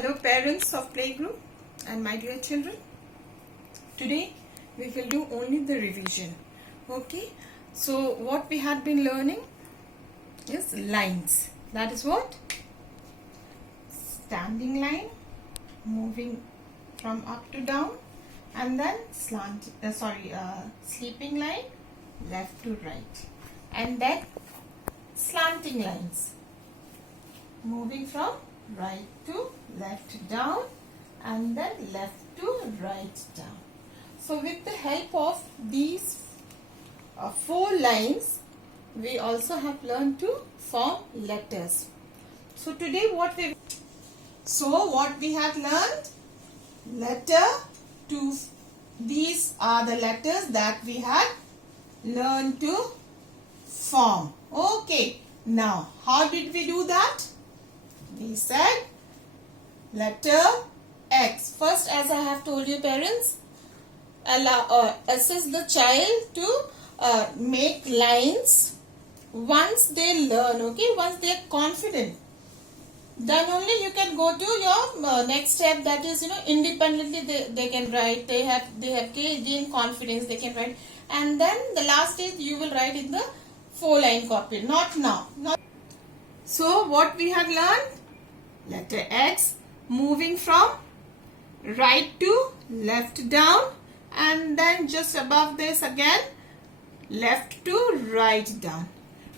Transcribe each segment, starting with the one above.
Hello parents of playgroup and my dear children. Today we will do only the revision. Okay, so what we had been learning is lines. That is what? Standing line, moving from up to down, and then sleeping line, left to right, and then slanting lines, moving from right to left down and then left to right down. So with the help of these 4 lines, we also have learned to form letters. So today what we have learned, letter to, these are the letters that we had learned to form. Okay, now how did we do that? We said letter X. First, as I have told you parents, assist the child to make lines once they learn, okay, once they are confident. Then only you can go to your next step, that is, independently they can write, they have gained confidence, they can write, and then the last stage you will write in the 4-line copy, not now. So what we have learned? Letter X, moving from right to left down, and then just above this again left to right down.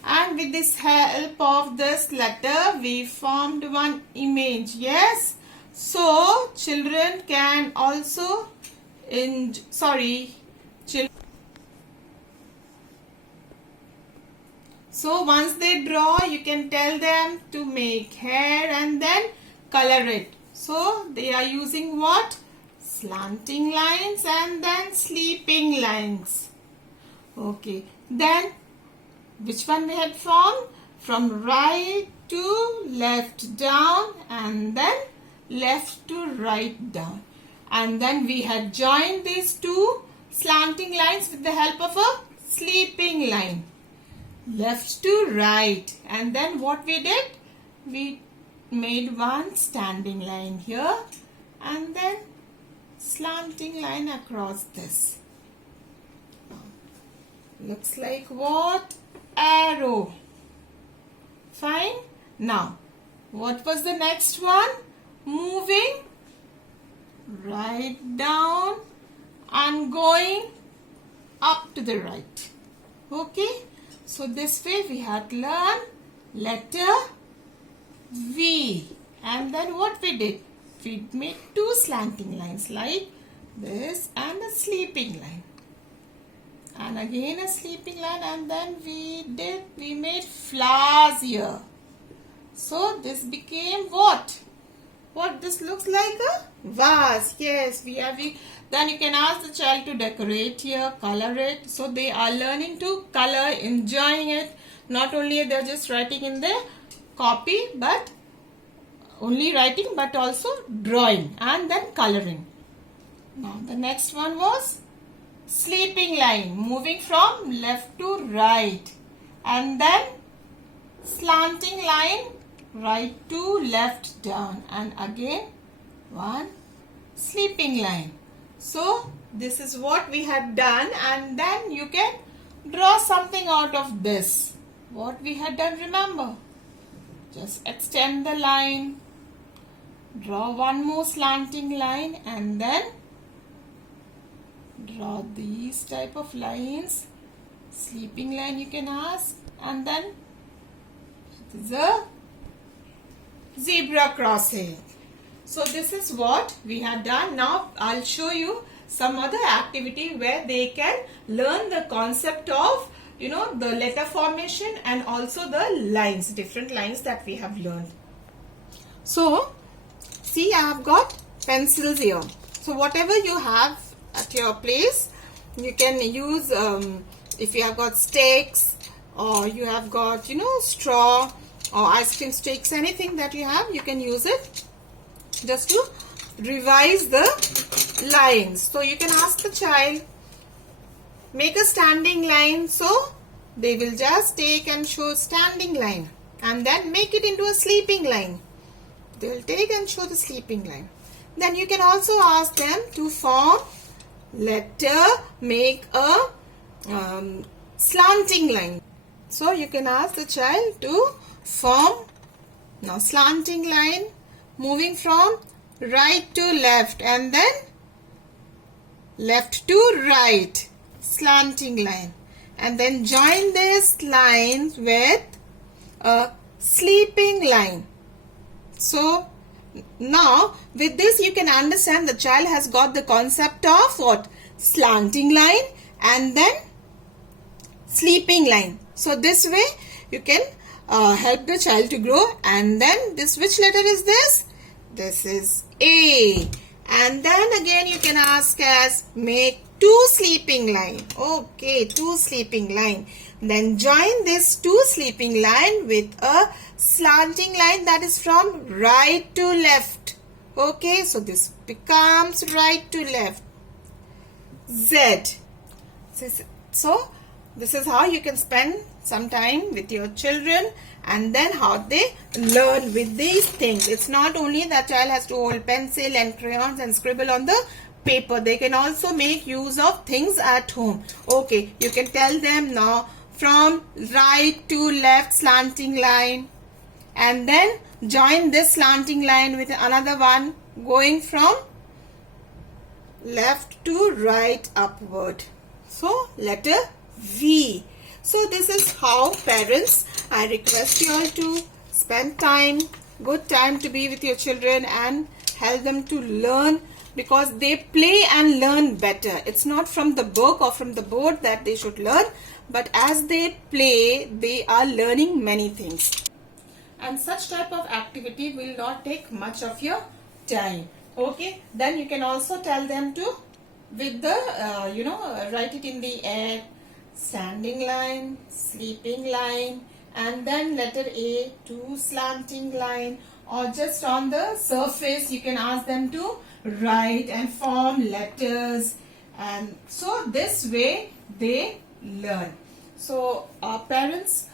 And with this help of this letter we formed one image. Yes, so children can also So once they draw, you can tell them to make hair and then color it. So they are using what? Slanting lines and then sleeping lines. Okay. Then which one we had formed? From right to left down and then left to right down. And then we had joined these 2 slanting lines with the help of a sleeping line. Left to right, and then what we did, we made one standing line here and then slanting line across this. Looks like what? Arrow. Fine. Now what was the next one? Moving right down and going up to the right. Okay, so this way we had learned letter V, and then what we did? We made 2 slanting lines like this and a sleeping line, and again a sleeping line, and then we made flowers here. So this became what? What this looks like? A vase. Yes, then you can ask the child to decorate here, color it. So they are learning to color, enjoying it. Not only they are just writing in the copy, but only writing, but also drawing and then coloring. Now the next one was sleeping line, moving from left to right, and then slanting line, right to left down, and again one sleeping line. So this is what we had done, and then you can draw something out of this. What we had done, remember? Just extend the line, draw one more slanting line, and then draw these type of lines. Sleeping line you can ask, and then it is a zebra crossing. So this is what we have done. Now I'll show you some other activity where they can learn the concept of the letter formation and also the lines, different lines that we have learned. So see, I have got pencils here. So whatever you have at your place, you can use, if you have got sticks, or you have got straw or ice cream sticks, anything that you have, you can use it just to revise the lines. So you can ask the child, make a standing line, so they will just take and show standing line, and then make it into a sleeping line. they'll take and show the sleeping line. Then you can also ask them to form letter, make a slanting line. So you can ask the child to form now slanting line moving from right to left and then left to right, slanting line, and then join this line with a sleeping line. So now with this you can understand the child has got the concept of what? Slanting line and then sleeping line. So this way you can help the child to grow. And then this, which letter is this? This is A. And then again you can ask as make two sleeping line. Okay, two sleeping line. Then join this two sleeping line with a slanting line that is from right to left. Okay, so this becomes right to left. Z. So this is how you can spend some time with your children and then how they learn with these things. It's not only that child has to hold pencil and crayons and scribble on the paper. They can also make use of things at home. Okay, you can tell them now from right to left slanting line and then join this slanting line with another one going from left to right upward. So letter V. So this is how parents, I request you all to spend time, good time to be with your children and help them to learn, because they play and learn better. It's not from the book or from the board that they should learn, but as they play, they are learning many things. And such type of activity will not take much of your time. Okay, then you can also tell them to, with the, write it in the air, standing line, sleeping line, and then letter A, two slanting line, or just on the surface you can ask them to write and form letters, and so this way they learn. So parents,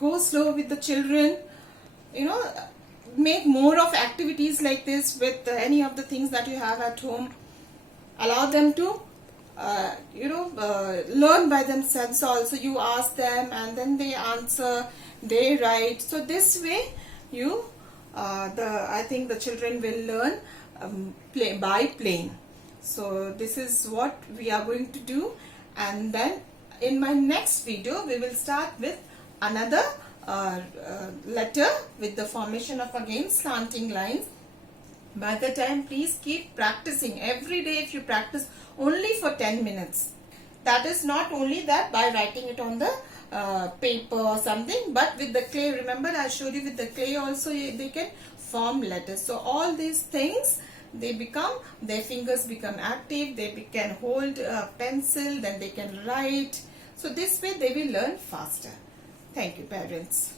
go slow with the children, make more of activities like this with any of the things that you have at home. Allow them to learn by themselves also. You ask them and then they answer, they write. So this way I think the children will learn by playing. So this is what we are going to do, and then in my next video we will start with another letter with the formation of again slanting lines. By the time, please keep practicing every day. If you practice only for 10 minutes, that is not only that by writing it on the paper or something, but with the clay. Remember I showed you with the clay also they can form letters. So all these things, their fingers become active, they can hold a pencil, then they can write. So this way they will learn faster. Thank you, parents.